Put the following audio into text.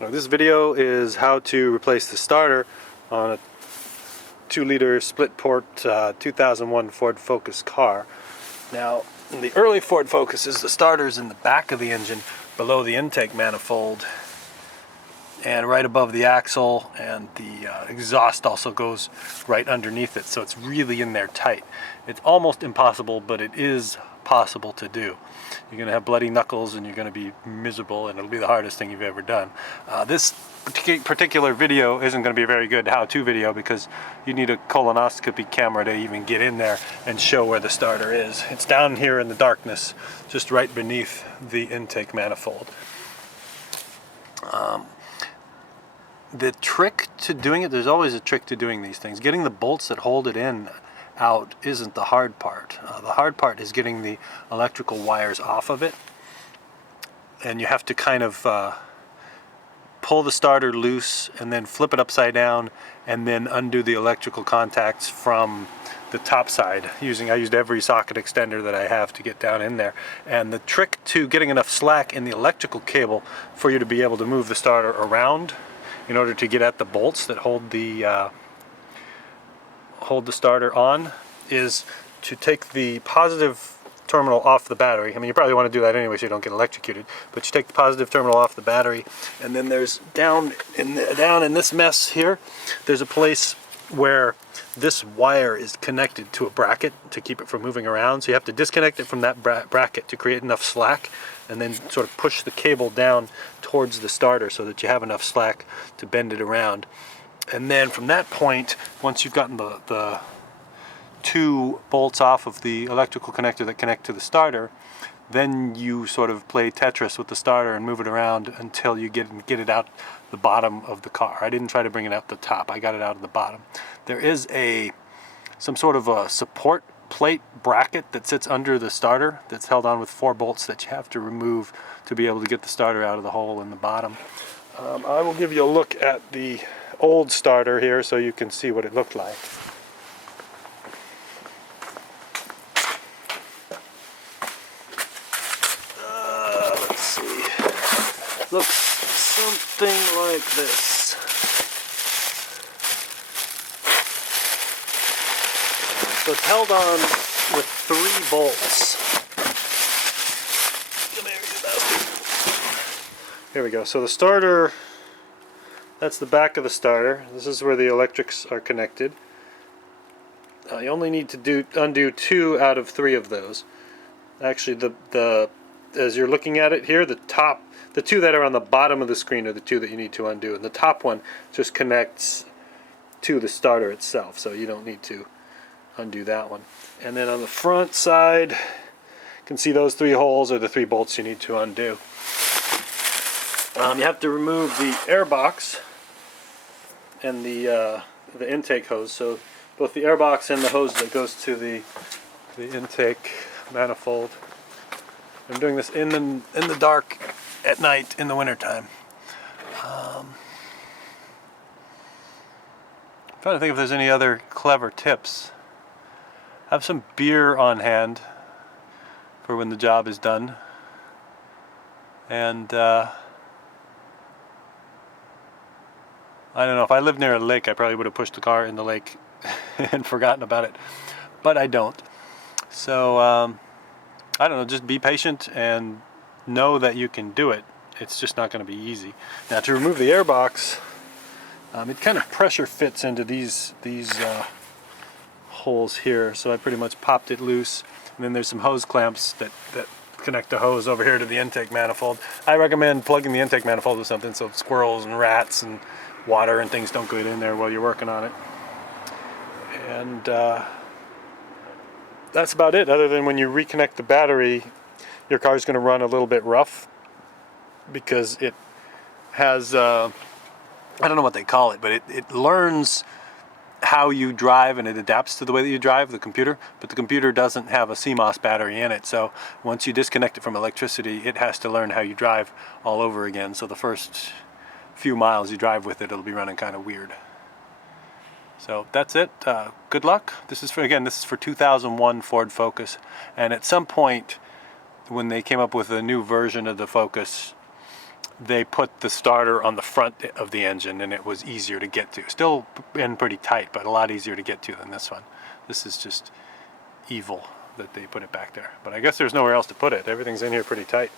This video is how to replace the starter on a 2-liter split port 2001 Ford Focus car. Now, in the early Ford Focuses, the starter's in the back of the engine below the intake manifold and right above the axle, and the exhaust also goes right underneath it, so it's really in there tight. It's almost impossible, but it is possible to do. You're going to have bloody knuckles and you're going to be miserable, and it'll be the hardest thing you've ever done. This particular video isn't going to be a very good how-to video because you need a colonoscopy camera to even get in there and show where the starter is. It's down here in the darkness, just right beneath the intake manifold. The trick to doing it, there's always a trick to doing these things. Getting the bolts that hold it in out isn't the hard part. The hard part is getting the electrical wires off of it, and you have to kind of pull the starter loose and then flip it upside down and then undo the electrical contacts from the top side. I used every socket extender that I have to get down in there. And the trick to getting enough slack in the electrical cable for you to be able to move the starter around in order to get at the bolts that hold the starter on is to take the positive terminal off the battery. I mean, you probably want to do that anyway so you don't get electrocuted, but you take the positive terminal off the battery, and then there's down in this mess here, there's a place where this wire is connected to a bracket to keep it from moving around. So you have to disconnect it from that bracket to create enough slack, and then sort of push the cable down towards the starter so that you have enough slack to bend it around. And then from that point, once you've gotten the 2 bolts off of the electrical connector that connect to the starter, then you sort of play Tetris with the starter and move it around until you get it out the bottom of the car. I didn't try to bring it out the top, I got it out of the bottom. There is some sort of a support plate bracket that sits under the starter that's held on with 4 bolts that you have to remove to be able to get the starter out of the hole in the bottom. I will give you a look at the old starter here so you can see what it looked like. Let's see. Looks something like this. So it's held on with 3 bolts. Here we go. So the starter, that's the back of the starter. This is where the electrics are connected. You only need to undo 2 out of 3 of those. Actually, as you're looking at it here, the 2 that are on the bottom of the screen are the 2 that you need to undo, and the top one just connects to the starter itself, so you don't need to undo that one. And then on the front side, you can see those 3 holes are the 3 bolts you need to undo. You have to remove the airbox and the intake hose. So both the airbox and the hose that goes to the intake manifold. I'm doing this in the dark at night in the wintertime. I'm trying to think if there's any other clever tips. Have some beer on hand for when the job is done. And I don't know, if I lived near a lake, I probably would have pushed the car in the lake and forgotten about it, but I don't. So I don't know, just be patient and know that you can do it. It's just not going to be easy. Now, to remove the airbox, it kind of pressure fits into these holes here, so I pretty much popped it loose. And then there's some hose clamps that connect the hose over here to the intake manifold. I recommend plugging the intake manifold with something so squirrels and rats and water and things don't get in there while you're working on it. And that's about it, other than when you reconnect the battery, your car's going to run a little bit rough because it has, I don't know what they call it, but it learns how you drive and it adapts to the way that you drive, the computer, but the computer doesn't have a CMOS battery in it, so once you disconnect it from electricity, it has to learn how you drive all over again. So the first few miles you drive with it, it'll be running kind of weird. So that's it. Good luck. This is for 2001 Ford Focus, and at some point when they came up with a new version of the Focus, they put the starter on the front of the engine, and it was easier to get to. Still in pretty tight, but a lot easier to get to than this one. This is just evil that they put it back there. But I guess there's nowhere else to put it. Everything's in here pretty tight.